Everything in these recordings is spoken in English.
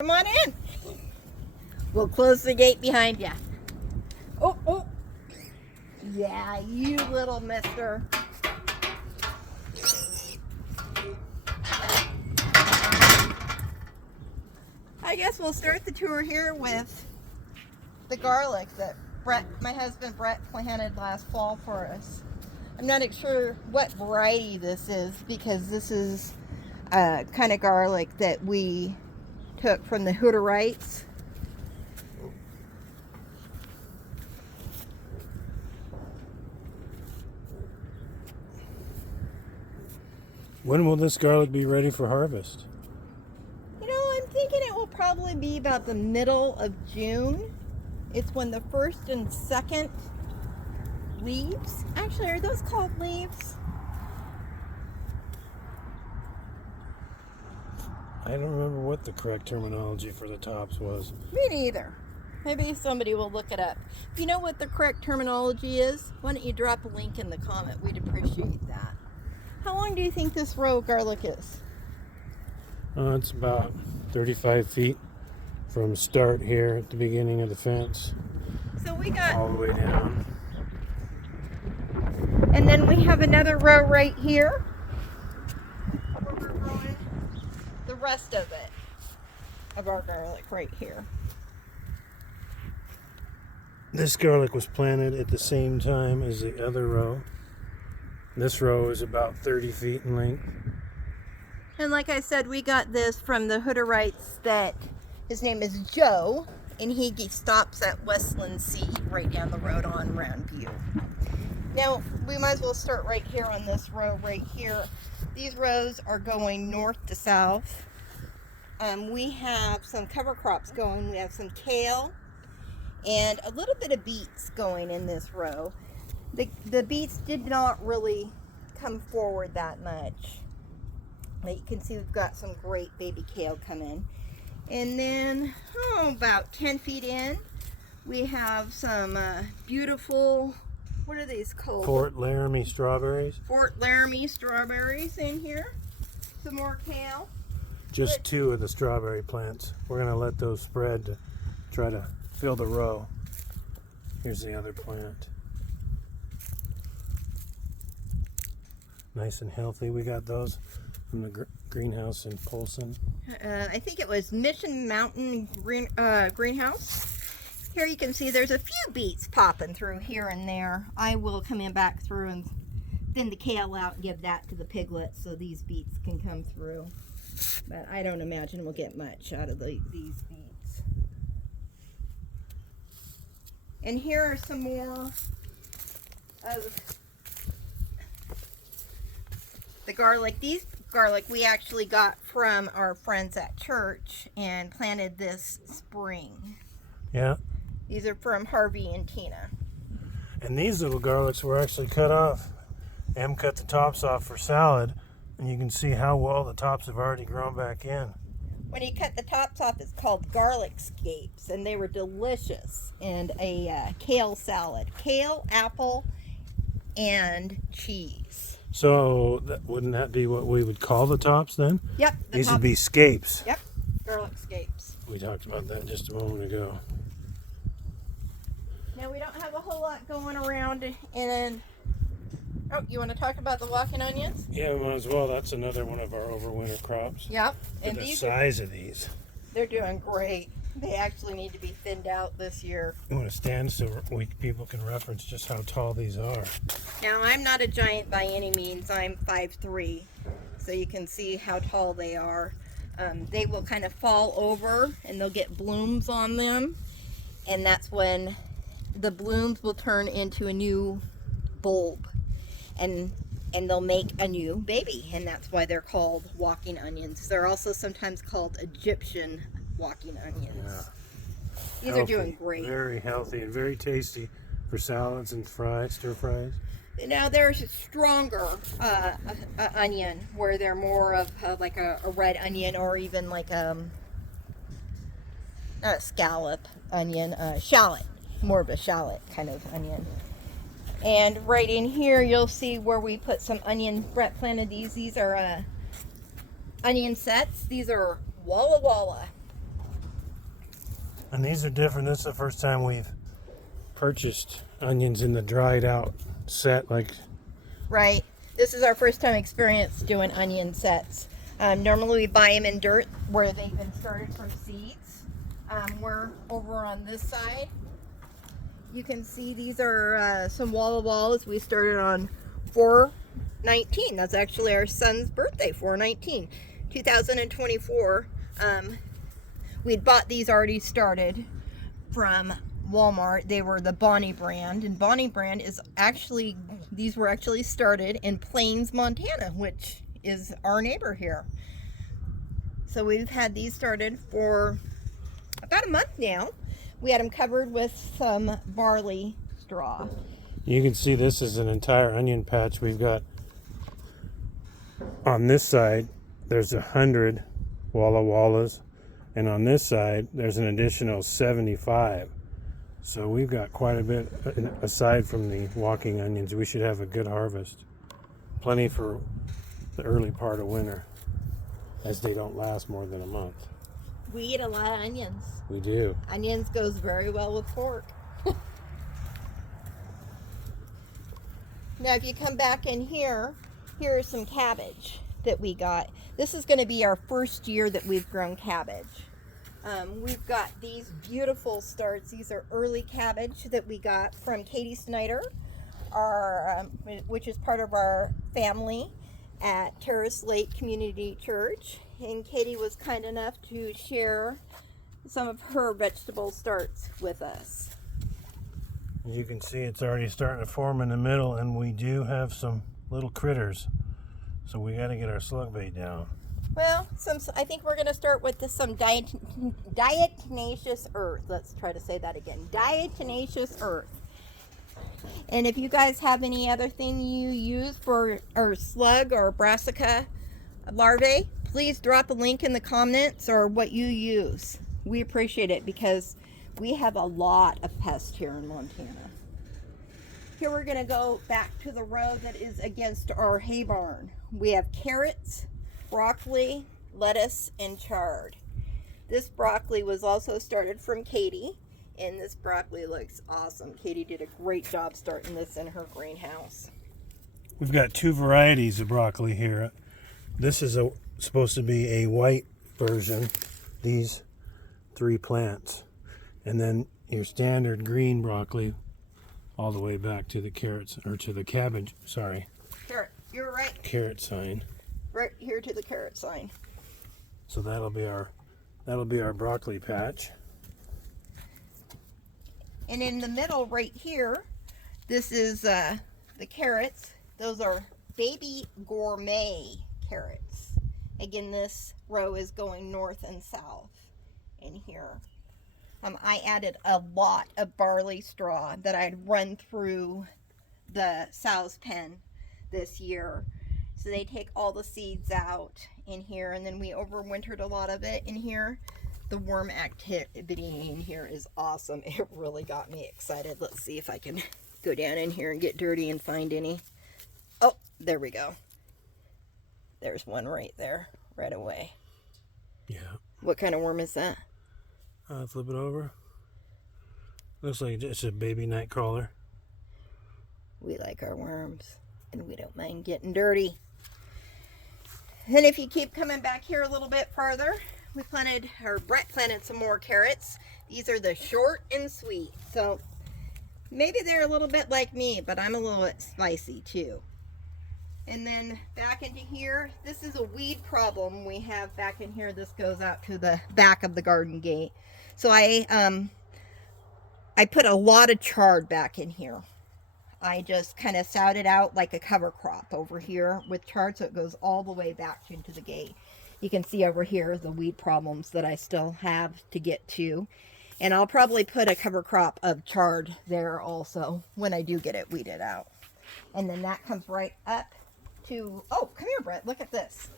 Come on in. We'll close the gate behind you. Oh, oh. Yeah, you little mister. I guess we'll start the tour here with the garlic that my husband Brett planted last fall for us. I'm not sure what variety this is because this is kind of garlic that we took from the Hutterites. When will this garlic be ready for harvest? You know, I'm thinking it will probably be about the middle of June. It's when the first and second leaves. Actually, are those called leaves? I don't remember what the correct terminology for the tops was. Me neither. Maybe somebody will look it up. If you know what the correct terminology is, why don't you drop a link in the comment? We'd appreciate that. How long do you think this row of garlic is? It's about 35 feet from start here at the beginning of the fence So we got, all the way down. and then we have another row right here where we're growing the rest of it, of our garlic right here. This garlic was planted at the same time as the other row. This row is about 30 feet in length. And like I said, we got this from the Hutterites that his name is Joe, and he stops at Westland Seed right down the road on Round View. Now, we might as well start right here on this row right here. These rows are going north to south. We have some cover crops going. We have some kale and a little bit of beets going in this row. The beets did not really come forward that much. But you can see we've got some great baby kale coming. And then, about 10 feet in, we have some beautiful, what are these called? Fort Laramie strawberries. Fort Laramie strawberries in here. Some more kale. Just 2 of the strawberry plants. We're going to let those spread to try to fill the row. Here's the other plant. Nice and healthy. We got those from the greenhouse in Polson. I think it was Mission Mountain greenhouse. Here you can see there's a few beets popping through here and there. I will come in back through and thin the kale out and give that to the piglets so these beets can come through. But I don't imagine we'll get much out of these beets. And here are some more of the garlic. These garlic we actually got from our friends at church and planted this spring. Yeah. These are from Harvey and Tina. And these little garlics were actually cut off. Em cut the tops off for salad, and you can see how well the tops have already grown back in. When you cut the tops off, it's called garlic scapes, and they were delicious. And a kale salad. Kale, apple, and cheese. So wouldn't that be what we would call the tops then? Yep. These would be scapes. Yep, garlic scapes. We talked about that just a moment ago. Now we don't have a whole lot going around, and oh, you want to talk about the walking onions? Yeah, we might as well. That's another one of our overwinter crops. Yep. And the size of these. They're doing great. They actually need to be thinned out this year. You want to stand so people can reference just how tall these are. Now, I'm not a giant by any means. I'm 5'3", so you can see how tall they are. They will kind of fall over, and they'll get blooms on them, and that's when the blooms will turn into a new bulb, and they'll make a new baby, and that's why they're called walking onions. They're also sometimes called Egyptian walking onions. Yeah. These Healthy, are doing great. Very healthy and very tasty for salads and fries, stir fries. Now there's a stronger onion where they're more of like a red onion, or even like not a scallop onion, shallot, more of a shallot kind of onion. And right in here you'll see where we put some onion. Brett planted these. These are onion sets. These are Walla Walla. And these are different. This is the first time we've purchased onions in the dried out set. Like, Right. This is our first time experience doing onion sets. Normally we buy them in dirt where they've been started from seeds. We're over on this side. You can see these are some Walla Wallas. We started on 4/19. That's actually our son's birthday, 4/19, 2024. We'd bought these already started from Walmart. They were the Bonnie brand, and Bonnie brand is actually, these were actually started in Plains, Montana, which is our neighbor here. So we've had these started for about a month now. We had them covered with some barley straw. you can see this is an entire onion patch. We've got on this side, there's 100 Walla Wallas, and on this side, there's an additional 75. So we've got quite a bit aside from the walking onions. We should have a good harvest. Plenty for the early part of winter, as they don't last more than a month. We eat a lot of onions. We do. Onions goes very well with pork. Now if you come back in here, here is some cabbage that we got. This is going to be our first year that we've grown cabbage. We've got these beautiful starts. These are early cabbage that we got from Katie Snyder, which is part of our family at Terrace Lake Community Church. And Katie was kind enough to share some of her vegetable starts with us. As you can see, it's already starting to form in the middle, and we do have some little critters. So we got to get our slug bait down. Well, I think we're going to start with some diatomaceous earth. Let's try to say that again. Diatomaceous earth. And if you guys have any other thing you use for or slug or brassica larvae, please drop a link in the comments or what you use. We appreciate it because we have a lot of pests here in Montana. Here we're going to go back to the road that is against our hay barn. We have carrots, broccoli, lettuce, and chard. This broccoli was also started from Katie, and this broccoli looks awesome. Katie did a great job starting this in her greenhouse. We've got two varieties of broccoli here. This is supposed to be a white version, these 3 plants. And then your standard green broccoli all the way back to the carrots, or to the cabbage, sorry. Carrot, you're right. Carrot sign. Right here to the carrot sign. So that'll be our broccoli patch. And in the middle right here, this is the carrots. Those are baby gourmet carrots. Again, this row is going north and south in here. I added a lot of barley straw that I'd run through the sow's pen this year. So they take all the seeds out in here, and then we overwintered a lot of it in here. The worm activity in here is awesome. It really got me excited. Let's see if I can go down in here and get dirty and find any. Oh, there we go. There's one right there, right away. Yeah. What kind of worm is that? Flip it over. Looks like it's a baby nightcrawler. We like our worms, and we don't mind getting dirty. Then if you keep coming back here a little bit farther, Brett planted some more carrots. These are the short and sweet. So maybe they're a little bit like me, but I'm a little bit spicy too. And then back into here, this is a weed problem we have back in here. This goes out to the back of the garden gate. So I put a lot of chard back in here. I just kind of sowed it out like a cover crop over here with chard, so it goes all the way back into the gate. You can see over here the weed problems that I still have to get to. And I'll probably put a cover crop of chard there also when I do get it weeded out. And then that comes right up to, oh, come here, Brett, look at this.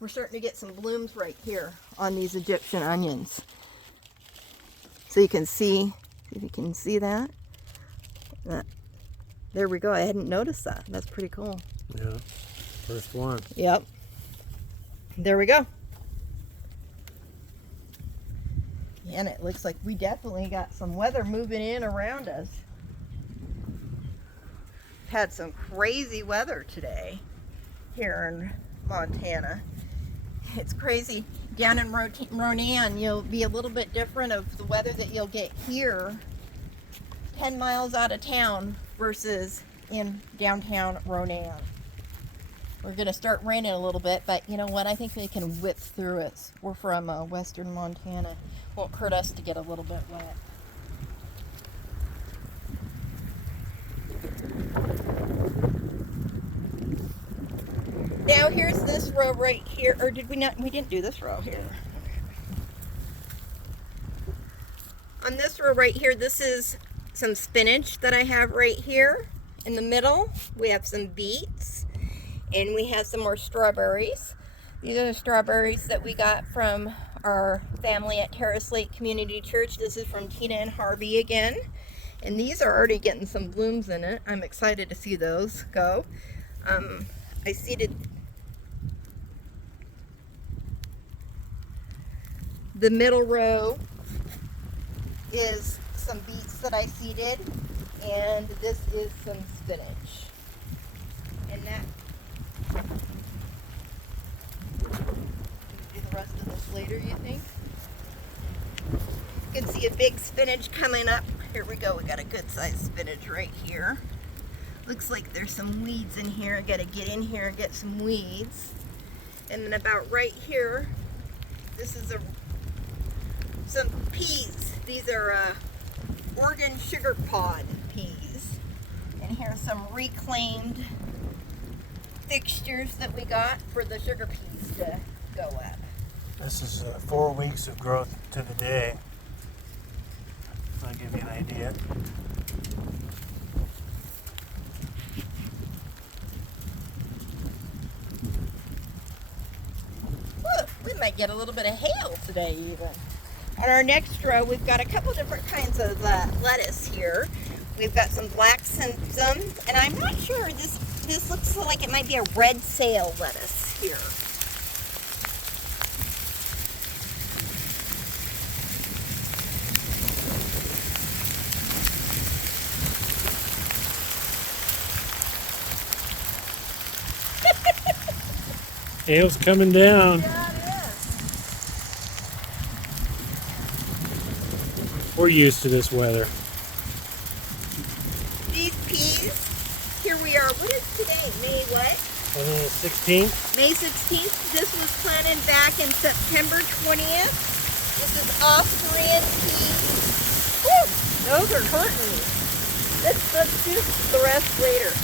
We're starting to get some blooms right here on these Egyptian onions. So you can see, if you can see that. There we go. I hadn't noticed that. That's pretty cool. Yeah, first one. Yep. There we go. And it looks like we definitely got some weather moving in around us. Had some crazy weather today here in Montana. It's crazy. Down in Ronan, you'll be a little bit different of the weather that you'll get here 10 miles out of town versus in downtown Ronan. We're going to start raining a little bit, but you know what? I think they can whip through it. We're from western Montana. Won't hurt us to get a little bit wet. Now here's this row right here, or did we not? We didn't do this row here. On this row right here, this is some spinach that I have right here. In the middle, we have some beets, and we have some more strawberries. These are the strawberries that we got from our family at Terrace Lake Community Church. This is from Tina and Harvey again. And these are already getting some blooms in it. I'm excited to see those go. I seeded the middle row is some beets that I seeded, and this is some spinach. And that, do the rest of this later, you think? You can see a big spinach coming up. Here we go, we got a good sized spinach right here. Looks like there's some weeds in here. I gotta get in here and get some weeds. And then about right here, this is some peas. These are Oregon sugar pod peas. And here's some reclaimed fixtures that we got for the sugar peas to go up. This is 4 weeks of growth to the day. I'll give you an idea. Whew, we might get a little bit of hail today even. On our next row, we've got a couple different kinds of lettuce here. We've got some black Simpson, and I'm not sure, this looks like it might be a red sail lettuce here. Hail's coming down. Yeah, it is. We're used to this weather. These peas, here we are. What is today? May what? 16th. May 16th. This was planted back in September 20th. This is Austrian peas. Woo! Those are hurting me. Let's do the rest later.